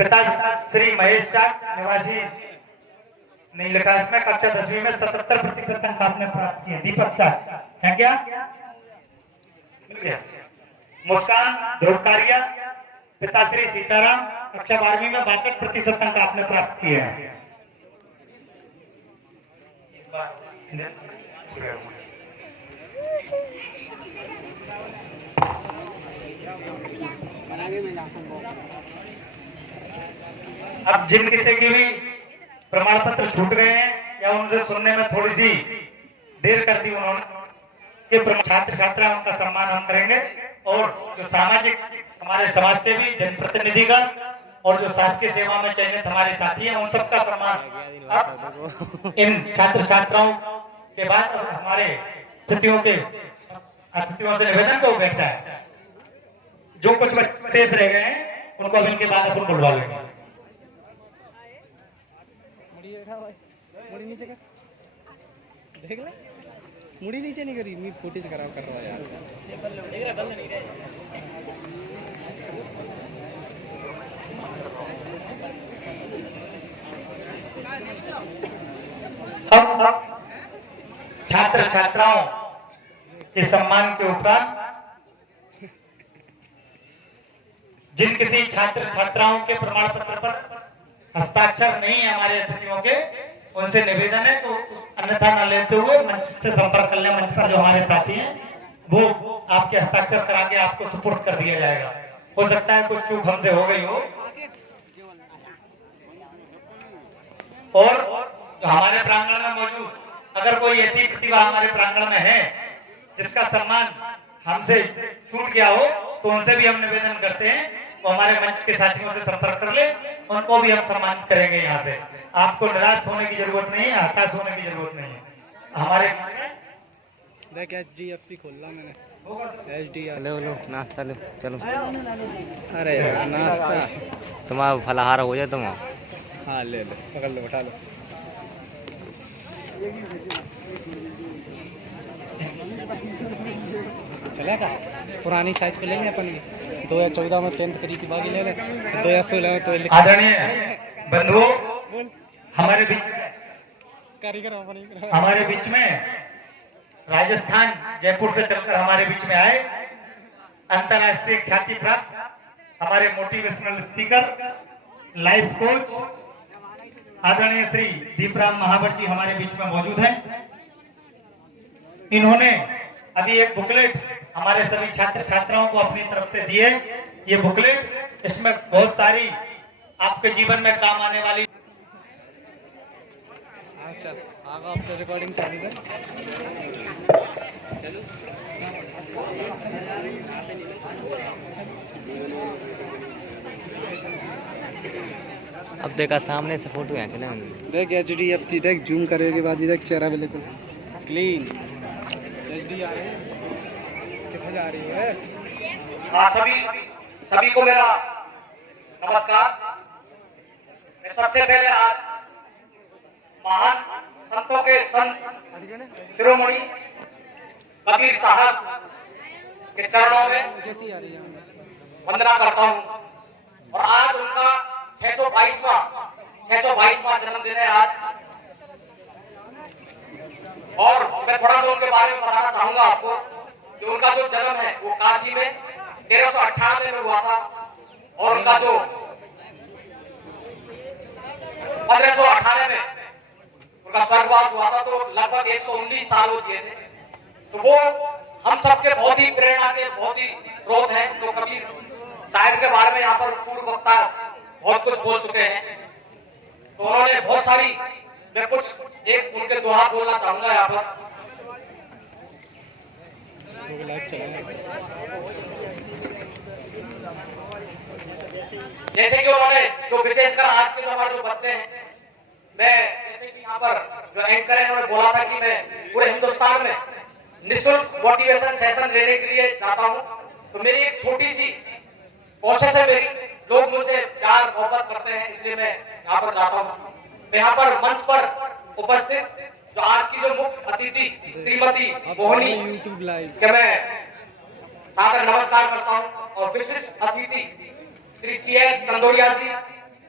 पिता श्री महेश चाक निवासी नहीं लिखा इसमें, कक्षा 10वीं में 77% अंक आपने प्राप्त किए। दीपक चाक है क्या? मिल गया। मुस्कान ध्रुवकारिया पिता श्री सीताराम कक्षा 12वीं में 62% अंक आपने प्राप्त किए हैं। अब जिन किसी की भी प्रमाण पत्र छूट गए हैं या उनसे सुनने में थोड़ी सी देर कर दी उन्होंने, ये छात्र छात्राओं का सम्मान हम करेंगे और जो सामाजिक हमारे समाज से भी जनप्रतिनिधि का और जो शासकीय सेवा में चयनित हमारे साथी हैं उन सबका सम्मान अब इन छात्र छात्राओं के बाद हमारे अतिथियों से निवेदन को बैठा है। जो कुछ बच्चे रह गए हैं उनको अभी इनके बाद अपन बुलवा लेंगे। मुड़ी नीचे कर देख ले, मुड़ी नीचे नहीं करी, नी फुटेज खराब कर रहा यार। हम छात्र छात्राओं के सम्मान के उपरांत जिन किसी छात्र छात्राओं के प्रमाण पत्र पर हस्ताक्षर नहीं है हमारे अतिथियों के, उनसे निवेदन है तो अन्यथा न लेते हुए मंच से संपर्क कर लें। मंच पर जो हमारे साथी हैं वो आपके हस्ताक्षर करा के आपको सुपुर्द कर दिया जाएगा। हो सकता है कुछ चूक हमसे हो गई हो। और हमारे प्रांगण में मौजूद अगर कोई ऐसी प्रतिभा हमारे प्रांगण में है जिसका सम्मान हमसे छूट गया हो तो उनसे भी हम निवेदन करते हैं वो हमारे मंच के साथियों से संपर्क कर ले, उनको भी हम सम्मानित करेंगे। यहाँ से आपको निराश होने की जरूरत नहीं है, हताश होने की जरूरत नहीं है। हमारे देख HDFC खोला मैंने, HDR लो नाश्ता लो चलो। अरे यार नाश्ता तुम्हारा फलाहार हो जाए तुम। हाँ ले लो, पकड़ लो, उठा लो। चलेगा पुरानी साइज को लेंगे अपन की 2014 में 10th करी थी, बाकी ले ले 2016 में तो आदरणीय बंधुओं हमारे बीच में राजस्थान जयपुर से चलकर हमारे बीच में आए अंतर्राष्ट्रीय ख्याति प्राप्त हमारे मोटिवेशनल स्पीकर लाइफ कोच आदरणीय श्री दीपराम महावर जी हमारे बीच में मौजूद हैं। इन्होंने अभी एक बुकलेट हमारे सभी छात्र छात्राओं को अपनी तरफ से दिए। ये बुकलेट इसमें बहुत सारी आपके जीवन में काम आने वाली। चल आगे आपसे रिकॉर्डिंग चालू कर। अब देखा सामने से फोटो है चले देख HDFC देख जूम करने के बाद देख चेहरा बिल्कुल क्लीन HDR है। कितना जा रही है? हाँ सभी को मेरा नमस्कार। मैं सबसे पहले आज महान संतों के संत शिरोमणि कबीर साहब के चरणों में कैसी आ रही है? वंदना करता हूँ। और आज उनका 622वां जन्मदिन है आज। और मैं थोड़ा सा उनके बारे में बताना चाहूंगा आपको कि उनका जो जन्म है वो काशी में 1398 में हुआ था और उनका जो 1518 में उनका स्वर्गवास हुआ था, तो लगभग 119 साल वो जिए थे। तो वो हम सबके बहुत ही प्रेरणा के बहुत ही स्रोत हैं। तो कबीर साहिब के बारे में यहाँ पर पूर्व वक्ता बहुत कुछ बोल चुके हैं। तो उन्होंने बहुत सारी, मैं कुछ एक उनके दोहा बोलना चाहूंगा यहाँ पर। जैसे कि उन्होंने जो विशेषकर आज के जो हमारे जो बच्चे हैं, मैं जैसे कि यहाँ पर जो एंकर है उन्होंने बोला था कि मैं पूरे हिंदुस्तान में निःशुल्क मोटिवेशन सेशन लेने के लिए जाता हूँ। तो मेरी एक छोटी सी कोशिश है मेरी, लोग मुझे प्यार मोहब्बत करते हैं इसलिए मैं यहाँ पर जाता हूँ। मैं यहाँ पर मंच पर उपस्थित जो आज की जो मुख्य अतिथि श्रीमती मोहिनी के मैं सादर नमस्कार करता हूँ। और विशिष्ट अतिथि श्री CN कंदोरिया जी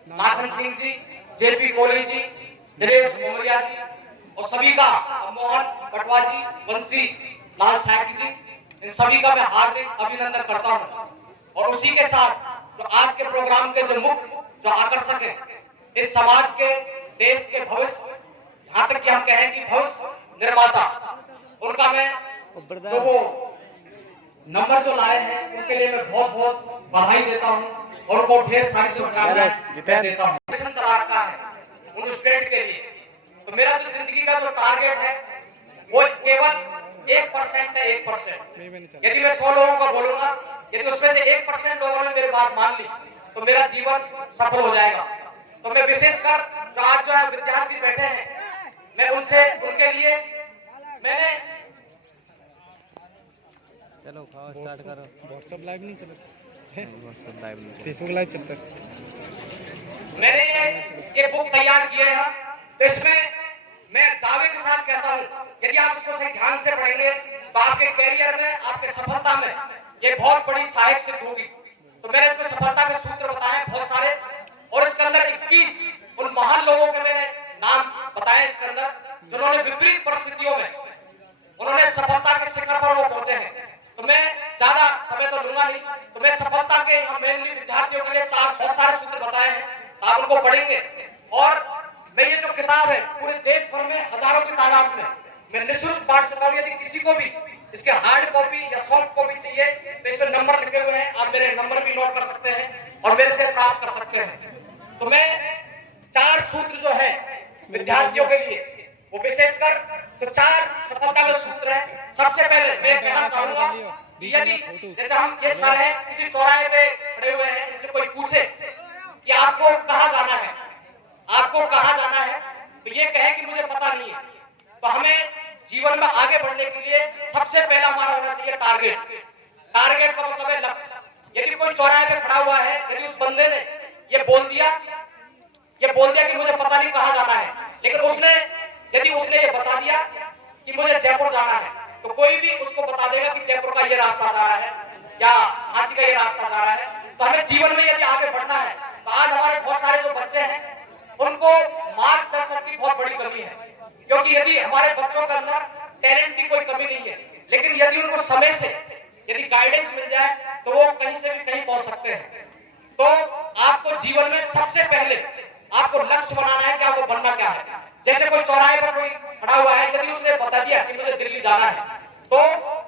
नाथन सिंह जी, जेपी कोहली जी, दिनेश मोमरिया जी और सभी का, मोहन कटवा जी, बंसी लाल साहब जी, इन सभी का मैं हार्दिक अभिनंदन करता हूं। और उसी के साथ जो आज के प्रोग्राम के जो मुख्य जो आकर्षक है, इस समाज के, देश के भविष्य, यहाँ तक कि हम कहें कि भविष्य निर्माता, उनका मैं जो वो नंबर जो लाए हैं उनके लिए मैं बहुत बहुत बधाई देता हूँ और उनको ढेर सारी शुभकामनाएं देता हूँ। मिशन चला रखा है उन स्टूडेंट के लिए, तो मेरा जो जिंदगी का जो टारगेट है वो केवल 1% है, 1%। यदि मैं 100 लोगों को बोलूंगा, यदि उसमें से 1% लोगों ने मेरी बात मान ली तो मेरा जीवन सफल हो जाएगा। तो मैं विशेषकर जो आज जो है विद्यार्थी बैठे हैं, मैं उनसे, उनके लिए मैंने चलो खाओ, स्टार्ट करो। व्हाट्सएप लाइव नहीं चलता, व्हाट्सएप लाइव नहीं फेसबुक लाइव चलता है। मैंने ये बुक तैयार किए हैं, तो इसमें मैं दावे के साथ कहता हूँ, यदि आप इसको सही ध्यान से पढ़ेंगे तो आपके कैरियर में, आपके सफलता में ये बहुत बड़ी सहायक सिद्ध होगी। तो मैंने इसमें सफलता के सूत्र बताए बहुत सारे, और इसके अंदर 21 उन महान लोगों के मैंने नाम बताए इसके अंदर, जिन्होंने विपरीत परिस्थितियों में उन्होंने सफलता के शिखर पर वो पहुंचे हैं। तो मैं ज्यादा समय तो लूंगा नहीं, तो मैं सफलता के हम मेनली विद्यार्थियों के लिए बहुत सारे सूत्र बताए हैं, आप उनको पढ़ेंगे। और मैं ये जो किताब है पूरे देश भर में हजारों की तादाद में मैं निःशुल्क बांट चुका हूं। यदि किसी को भी इसके हार्ड कॉपी या सॉफ्ट कॉपी चाहिए तो इसमें नंबर लिखे हुए हैं, आप मेरे नंबर भी नोट कर सकते हैं और मेरे से प्राप्त कर सकते हैं। तो मैं 4 सूत्र जो है विद्यार्थियों के लिए, वो विशेषकर तो 4 सफलता के सूत्र है। सबसे पहले मैं कहना चाहूंगा, यदि जैसे हम ये सारे किसी चौराहे पे खड़े हुए हैं, जिससे कोई पूछे कि आपको कहाँ जाना है, आपको कहाँ जाना है, तो ये कहे कि मुझे पता नहीं है। तो हमें जीवन में आगे बढ़ने के लिए सबसे पहला हमारा होना चाहिए टारगेट। टारगेट का मतलब है लक्ष्य। यदि कोई चौराहे पे खड़ा हुआ है, यदि उस बंदे ने ये बोल दिया कि मुझे पता नहीं कहाँ जाना है, लेकिन यदि उसने ये बता दिया कि मुझे जयपुर जाना है, तो कोई भी उसको बता देगा कि जयपुर का ये रास्ता जा रहा है या झांसी का ये रास्ता जा रहा है। तो हमें जीवन में यदि आगे बढ़ना है, तो आज हमारे बहुत सारे जो बच्चे हैं उनको मार्गदर्शन की बहुत बड़ी कमी है, क्योंकि यदि हमारे बच्चों के अंदर टैलेंट की कोई कमी नहीं है, लेकिन यदि उनको समय से यदि गाइडेंस मिल जाए तो वो कहीं से भी कहीं पहुंच सकते हैं। तो आपको जीवन में सबसे पहले आपको लक्ष्य बनाना है कि आपको बनना क्या है। जैसे कोई चौराहे पर कोई खड़ा हुआ है, यदि उसने बता दिया कि मुझे दिल्ली जाना है, तो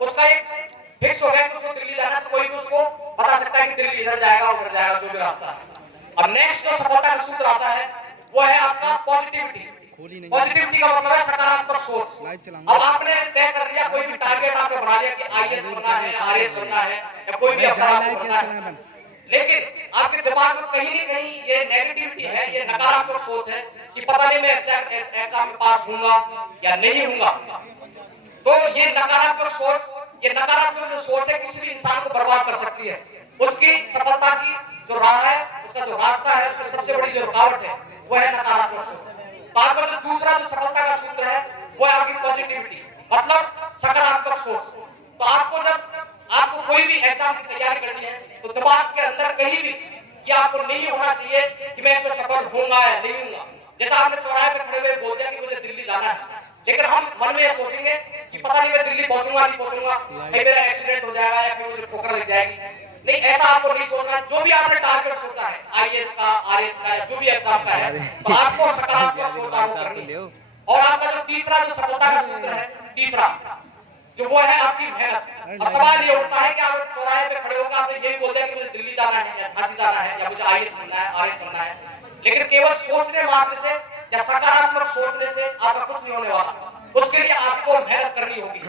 उसका एक फिक्स हो गया कि उसको दिल्ली जाना है, तो कोई भी उसको बता सकता है कि दिल्ली इधर जाएगा उधर जाएगा, जो भी रास्ता है। अब नेक्स्ट जो सफलता का सूत्र आता है वो है आपका पॉजिटिविटी। पॉजिटिविटी का मतलब है सकारात्मक सोच। अब आपने तय कर लिया, कोई भी टारगेट आपने बना लिया कि IAS बनना है, RAS बनना है या कोई भी अफसर बनना है, लेकिन आपके दिमाग में कहीं न कहीं ये नेगेटिविटी है, ये नकारात्मक सोच है कि पता नहीं मैं एग्जाम में पास होऊंगा या नहीं होऊंगा। तो ये नकारात्मक जो सोच है किसी भी इंसान को बर्बाद कर सकती है। उसकी सफलता की जो राह है, उसका जो रास्ता है, उसकी सबसे बड़ी जो रुकावट है वो है नकारात्मक सोच। तो आपका जो दूसरा जो सफलता का सूत्र है वो है आपकी पॉजिटिविटी, मतलब सकारात्मक सोच। तो आपको कोई भी एग्जाम की तैयारी करनी है तो दिमाग के अंदर कहीं भी कि आपको नहीं होना चाहिए कि मैं इसमें सफल होऊंगा या नहीं होऊंगा। जैसा आपने चौराहे पे खड़े हुए बोल दिया कि मुझे दिल्ली जाना है, लेकिन हम मन में ये सोचेंगे कि पता नहीं मैं दिल्ली पहुंचूंगा नहीं पहुंचूंगा, कहीं मेरा एक्सीडेंट हो जाएगा या फिर मुझे ठोकर लग जाएगी। नहीं, ऐसा आपको नहीं सोचना। जो भी आपने टारगेट सोचा है IAS का, RAS का या जो भी एग्जाम का है, तो आपको सकारात्मक सोच करनी है। और आपका जो तीसरा जो सफलता का सूत्र है, तीसरा जो वो है आपकी मेहनत। अब सवाल ये उठता है कि आप चौराहे पे खड़े होकर आपने यही बोल दिया कि मुझे दिल्ली जाना है या झांसी जाना है या मुझे IAS बनना है, RAS बनना है, लेकिन केवल सोचने मात्र से या सकारात्मक सोचने से आपका कुछ नहीं होने वाला। उसके लिए आपको मेहनत करनी होगी।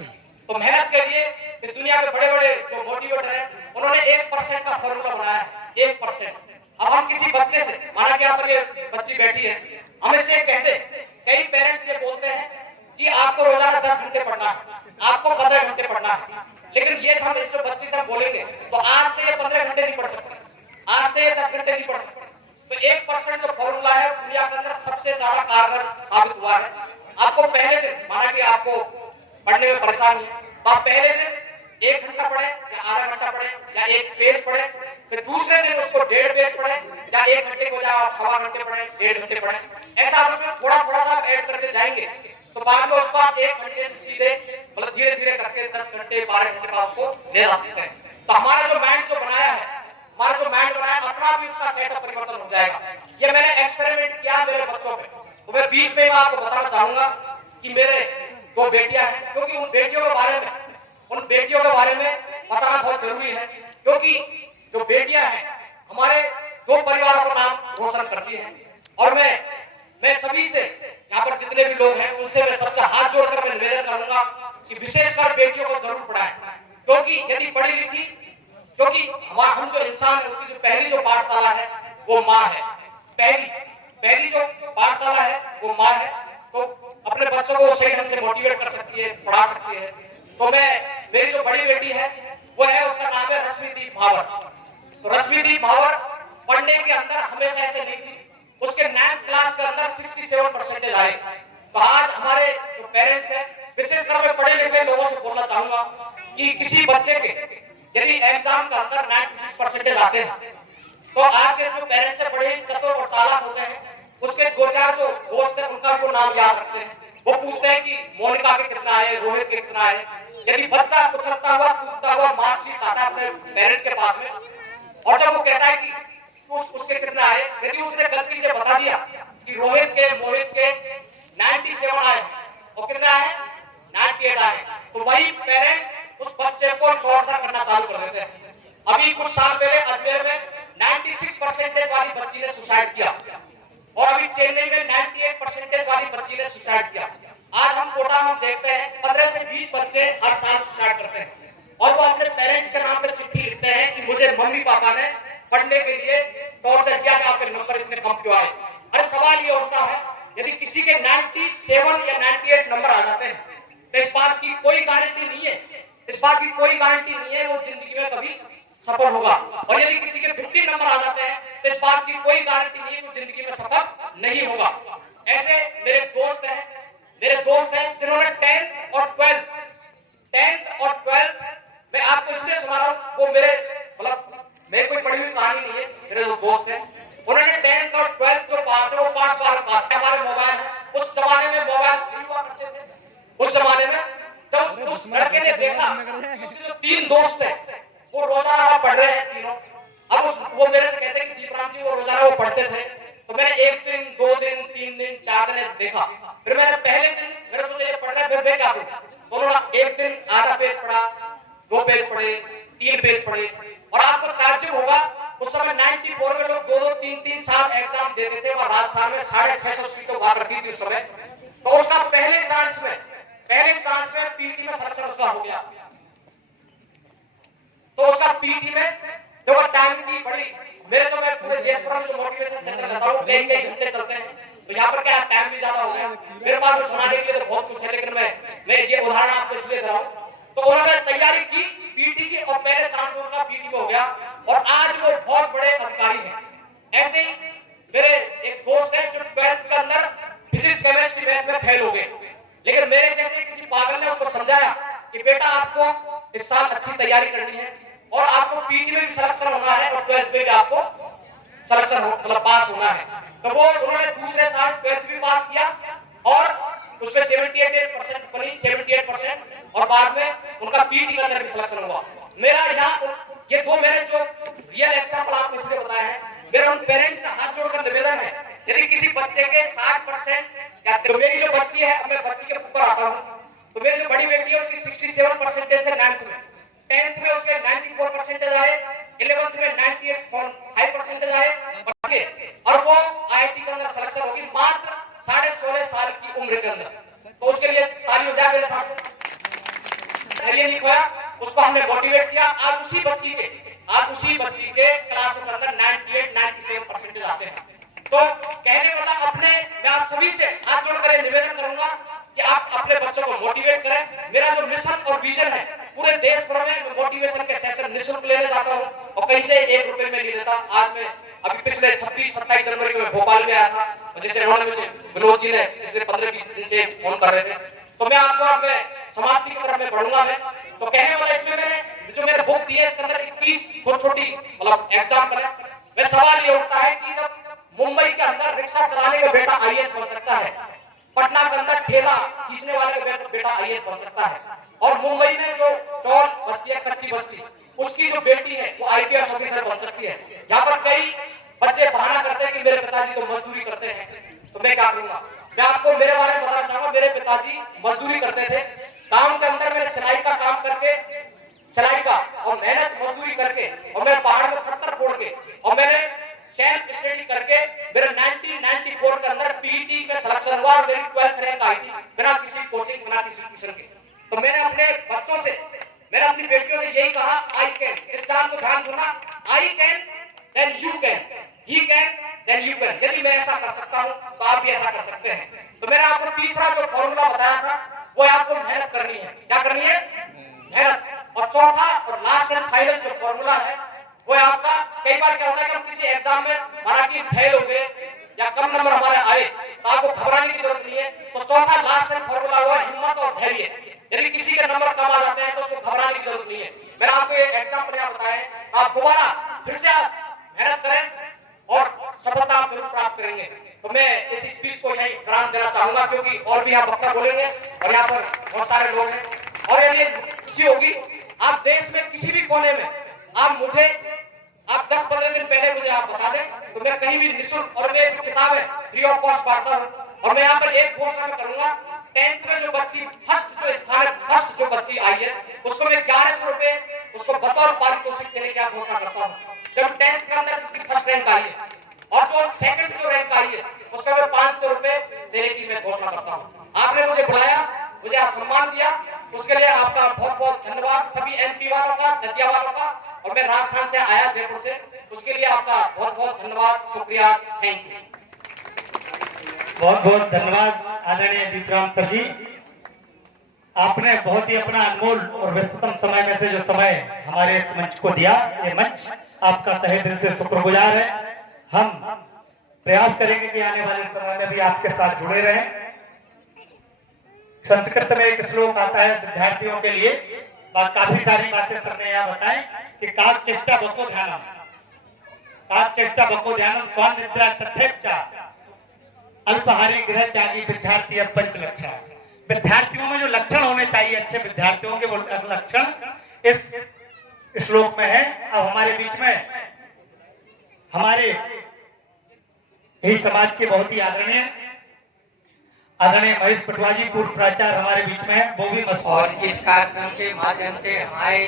तो मेहनत के लिए इस दुनिया के बड़े बड़े जो मोटिवेटर हैं उन्होंने 1% का फॉर्मूला बनाया है, 1%। अब हम किसी बच्चे से, माना कि यहाँ पर ये बच्ची बैठी है, हम इससे कहते, कई पेरेंट्स ये बोलते हैं कि आपको रोजाना 10 घंटे पढ़ना है, आपको 15 घंटे पढ़ना है, लेकिन ये हम इस बच्चे से बोलेंगे तो आज से ये 15 घंटे नहीं पढ़ सकते, आज से ये 10 घंटे नहीं पढ़ सकते। तो 1% जो फॉर्मूला है दुनिया के अंदर सबसे ज्यादा कारगर साबित हुआ है। आपको पहले दिन, माना कि आपको पढ़ने में परेशानी है, तो आप पहले दिन 1 घंटा पढ़े या आधा घंटा पढ़े या एक पेज पढ़े, फिर दूसरे दिन उसको 1.5 पेज पढ़े, या 1 घंटे को जाए आप 1.25 घंटे पढ़े, 1.5 घंटे पढ़े, ऐसा आप उसमें थोड़ा थोड़ा सा ऐड करते जाएंगे तो बाद में उसको आप 1 घंटे से सीधे मतलब धीरे धीरे करके 10 घंटे 12 घंटे बाद उसको ले जा सकते हैं। तो हमारा जो माइंड जो बनाया है, हमारा जो माइंड बनाया अपना भी उसका सेटअप परिवर्तन हो जाएगा। ये मैंने एक्सपेरिमेंट किया मेरे बच्चों पे। तो मैं बीच में आपको बताना चाहूंगा कि मेरे 2 बेटियां हैं, क्योंकि उन बेटियों के बारे में बताना बहुत जरूरी है, क्योंकि जो बेटियां हैं हमारे 2 परिवारों का नाम रोशन करती हैं। और मैं सभी से यहाँ पर जितने भी लोग हैं उनसे मैं सबसे हाथ जोड़कर मैं निवेदन करूंगा कि विशेषकर बेटियों को जरूर पढ़ाएं, क्योंकि यदि पढ़ी लिखी, क्योंकि हम जो इंसान है उसकी जो पहली जो पाठशाला है वो माँ है। पहली जो पाठशाला है वो माँ है, तो अपने बच्चों को सही ढंग से मोटिवेट कर सकती है, पढ़ा सकती है। तो मेरी जो बड़ी बेटी है वो है, उसका नाम है रश्मिदीप भावर। तो रश्मिदीप भावर पढ़ने के अंदर हमेशा ऐसे नहीं थी, उसके 9th क्लास के अंदर 67% आए। तो आज हमारे जो पेरेंट्स हैं, विशेषकर मैं पढ़े लिखे लोगों से बोलना चाहूंगा कि किसी बच्चे के यदि एग्जाम के अंदर 96% आते हैं तो आज के जो पेरेंट्स से बड़े चतुर और चालाक होते हैं, उसके 2-4 जो दोस्त हैं उनका वो नाम याद रखते हैं। वो पूछते हैं कि मोनिका के कितना आए, रोहित के कितना आए। यदि बच्चा उछलता हुआ कूदता हुआ मार्कशीट आता है अपने पेरेंट्स के पास में, और जब वो कहता है कि उसके कितना आए, यदि उसने गलती से बता दिया कि मोहित के 97 आए और कितना आए 98 आए, तो वही पेरेंट्स उस बच्चे को टॉर्चर करना चालू कर देते हैं। अभी कुछ साल पहले अजमेर में 96% वाली बच्ची ने सुसाइड किया, और अभी चेन्नई में 98% वाली बच्ची ने सुसाइड किया। आज हम कोटा में देखते हैं 15 से 20 बच्चे हर साल सुसाइड करते हैं, और वो अपने पेरेंट्स के नाम पे चिट्ठी लिखते हैं कि मुझे मम्मी पापा ने पढ़ने के लिए टॉर्चर किया कि आपके नंबर इतने कम क्यों आए। अरे सवाल ये उठता है, यदि किसी के 97 या 98 नंबर आ जाते हैं तो इस बात की कोई गारंटी नहीं है वो जिंदगी में कभी सफल होगा। और यदि किसी के 50 नंबर आ जाते हैं तो इस बात की कोई गारंटी नहीं है कि जिंदगी में सफल नहीं होगा। ऐसे मेरे दोस्त हैं जिन्होंने 10th और 12th मैं आपको इसलिए सुना रहा हूँ, वो मेरे कोई पढ़ी हुई कहानी नहीं है। मेरे जो दोस्त हैं उन्होंने 10th और 12th जो पास है वो 5 बार पास। हमारे मोबाइल है, उस जमाने में मोबाइल नहीं हुआ करते थे। उस जमाने में जब उस लड़के ने देखा उसके जो 3 दोस्त हैं वो रोजाना पढ़ रहे हैं तीनों, अब वो मेरे से कहते हैं कि दीपराम जी वो रोजाना वो पढ़ते थे। तो मैंने 1 दिन 2 दिन 3 दिन 4 दिन देखा, फिर मैंने पहले दिन मेरे सोचा ये पढ़ रहा है, फिर मैं क्या करूं। तो उन्होंने 1 दिन आधा पेज पढ़ा, 2 पेज पढ़े, 3 पेज पढ़े, और आपको ताज्जुब होगा उस समय 94 में लोग 2-2 3-3 साल एग्जाम देते थे, और राजस्थान में 650 सीटों बात रखी थी उस समय। तो उसका पहले चांस में पीटी में सिलेक्शन उसका हो गया। तो उसका पीटी में जो टाइम की बड़ी मेरे तो मैं पूरे देश भर में जो मोटिवेशन सेशन करता हूँ कई घंटे चलते हैं, तो यहाँ पर क्या टाइम भी ज्यादा हो गया मेरे पास में सुनाने के लिए तो बहुत कुछ है, लेकिन मैं ये उदाहरण आपको इसलिए दे रहा हूँ। तो उन्होंने तैयारी की पीटी की और पहले चांस उनका पीटी में हो गया, और आज वो बहुत बड़े अधिकारी हैं। ऐसे ही मेरे एक दोस्त है जो 12th के अंदर फिजिक्स केमिस्ट्री मैथ में फेल हो गए, लेकिन मेरे जैसे किसी पागल ने उसको समझाया कि बेटा आपको इस साल अच्छी तैयारी करनी है और आपको पीटी में भी सिलेक्शन होना है और 12th में भी आपको सिलेक्शन मतलब पास होना है। तो वो उन्होंने दूसरे साल 12th भी पास किया और उसमें 78% बनी 78%, और बाद में उनका पीटी का अंदर भी सिलेक्शन हुआ। मेरा यहाँ ये 2 मेरे जो रियल एग्जाम्पल आपको इसलिए बताया है, मेरा उन पेरेंट्स से हाथ जोड़कर निवेदन है, यदि किसी बच्चे के 60% या तो मेरी जो बच्ची है, अब मैं बच्ची के ऊपर आता हूँ, तो मेरी जो बड़ी बेटी है उसकी 67% है 9th में, 10th में उसके 94% आए, 11th में 98.5% आए, और वो IIT के अंदर सिलेक्शन होगी मात्र 16.5 साल की उम्र के अंदर। तो उसके लिए ताली हो जाए मेरे साथ से। नहीं खोया, उसको हमने मोटिवेट किया। आज उसी बच्ची के क्लास के अंदर 98-97% आते हैं। तो कहने वाला अपने मैं आप सभी से हाथ जोड़कर निवेदन करूंगा कि आप अपने बच्चों को मोटिवेट करें। मेरा जो मिशन और विजन है पूरे देश भर में मोटिवेशन के सेशन निःशुल्क लेने जाता हूं, और कहीं से 1 रुपए में नहीं लेता। आज मैं अभी पिछले 26-27 जनवरी को मैं भोपाल में आया था, जैसे उन्होंने मुझे विनोद जी ने पिछले 15-20 दिन से फोन कर रहे थे। तो मैं आपको अब समाप्ति की तरफ में बढ़ूंगा। मैं तो कहने वाला इसमें मैंने जो मेरे बुक दिए इसके अंदर 21 छोटी छोटी मतलब एग्जाम करें। मेरा सवाल ये उठता है कि जब मुंबई के अंदर रिक्शा चलाने का बेटा आईएएस बन सकता है, पटना के अंदर ठेला खींचने वाले का बेटा आईएएस बन सकता है, और मुंबई में जो चौल बस्ती है, कच्ची बस्ती, उसकी जो बेटी है वो आईपीएस ऑफिसर बन सकती है। यहाँ पर कई बच्चे बहाना करते हैं कि मेरे पिताजी तो मजदूरी करते हैं, तो मैं क्या करूंगा। मैं आपको मेरे बारे में बताना चाहूंगा, मेरे पिताजी मजदूरी करते थे। गांव के अंदर मैंने सिलाई का काम करके, सिलाई का और मेहनत मजदूरी करके, और मैं पहाड़ में पत्थर फोड़ के, और मैंने सेल्फ स्टडी करके मेरे 1994 के अंदर पीईटी का सिलेक्शन हुआ और मेरी 12th रैंक आई थी, बिना किसी कोचिंग, बिना किसी ट्यूशन के। तो मैंने अपने बच्चों से, मैंने अपनी बेटियों से यही कहा, आई कैन, इस काम को ध्यान देना, I can then you can, he can then you can. यदि मैं ऐसा कर सकता हूं तो आप भी ऐसा कर सकते हैं। तो मैंने आपको तीसरा जो फॉर्मूला बताया था वो आपको मेहनत करनी है। क्या करनी है? मेहनत। और चौथा और लास्ट एंड फाइनल जो फॉर्मूला है वो आपका, कई बार क्या होता है कि हम किसी एग्जाम में माना कि फेल हो गए या कम नंबर हमारे आए तो आपको घबराने की जरूरत नहीं है। तो चौथा लास्ट एंड फॉर्मूला हुआ हिम्मत और धैर्य। यदि किसी के नंबर कम आ जाते हैं तो उसको घबराने की जरूरत नहीं है। मैंने आपको एक एग्जाम्पल यहाँ बताया, आप दोबारा फिर से आप मेहनत करें और सफलता आप जरूर प्राप्त करेंगे। तो मैं इस स्पीच को यही विराम देना चाहूंगा, क्योंकि और भी यहाँ वक्ता बोलेंगे और यहाँ पर बहुत सारे लोग हैं। और यदि खुशी होगी, आप देश में किसी भी कोने में आप मुझे, आप 10-15 दिन पहले मुझे आप बता दें तो मैं कहीं भी निःशुल्क, और मैं जो किताब है फ्री ऑफ कॉस्ट बांटता हूँ। और मैं यहाँ पर एक घोषणा में करूंगा, 10th में जो बच्ची फर्स्ट जो बच्ची आई है उसको मैं 1100 रुपए उसको बतौर पारितोषिक देने की घोषणा करता हूँ। जब 10th के अंदर किसी फर्स्ट रैंक आई है और जो सेकंड जो रैंक आई है उसका मैं 500 रुपए देने की मैं घोषणा करता हूँ। आपने मुझे बुलाया, मुझे आप सम्मान दिया, उसके लिए आपका बहुत बहुत धन्यवाद। सभी एमपी वालों का, दतिया वालों का, और मैं राजस्थान से आया जयपुर से, उसके लिए आपका बहुत बहुत धन्यवाद, शुक्रिया, थैंक यू। बहुत बहुत धन्यवाद आदरणीय दीपराम सर जी। आपने बहुत ही अपना अनमोल और व्यस्ततम समय में से जो समय हमारे इस मंच को दिया, ये मंच आपका तहे दिल से शुक्रगुजार है। हम प्रयास करेंगे कि आने वाले समय में भी आपके साथ जुड़े रहें। संस्कृत में एक श्लोक आता है विद्यार्थियों के लिए, काफी सारी बातें सर ने यहाँ बताएं कि काक चेष्टा बको ध्यानम, काक चेष्टा बको ध्यानम, कौन निद्रा तथेक्षा, अल्पहारी गृह त्यागी विद्यार्थी अब पंच लक्षण। विद्यार्थियों में जो लक्षण होने चाहिए अच्छे विद्यार्थियों के, वो लक्षण इस श्लोक में है। अब हमारे बीच में हमारे ही समाज के बहुत ही आदरणीय महेश पटवा जी, पूर्व प्राचार्य हमारे बीच में है, वो भी और इस कार्यक्रम के माध्यम से हमारे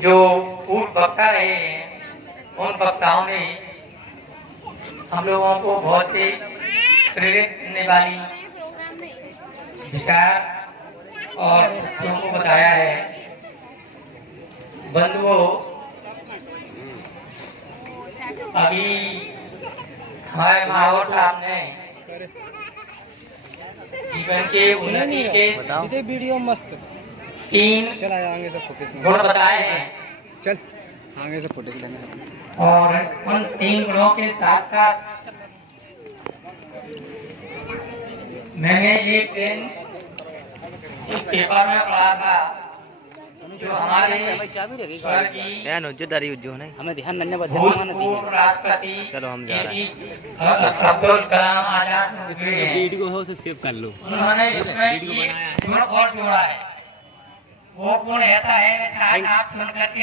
जो पूर्व वक्ता रहे हैं उन वक्ताओं ने हम लोगों को बहुत से प्रेरित करने वाली विचार और तथ्यों को बताया है। बंधुओं, अभी हमारे महावर साहब ने जीवन के उन्नति के वीडियो मस्त 3 चल आगे से फोकस में गुण बताए हैं, चल आगे से फोटो लेंगे। और उन 3 गुणों के साथ साथ मैंने एक दिन एक पेपर में पढ़ा था जो हमारे स्वर्गीय हमें ध्यान रखने भूतपूर्व राष्ट्रपति चलो हम जा रहे अब्दुल कलाम आजाद वीडियो हो उसे सेव कर लो। उन्होंने इसमें एक गुण और जोड़ा है। वो गुण ऐसा है, शायद आप सुन करके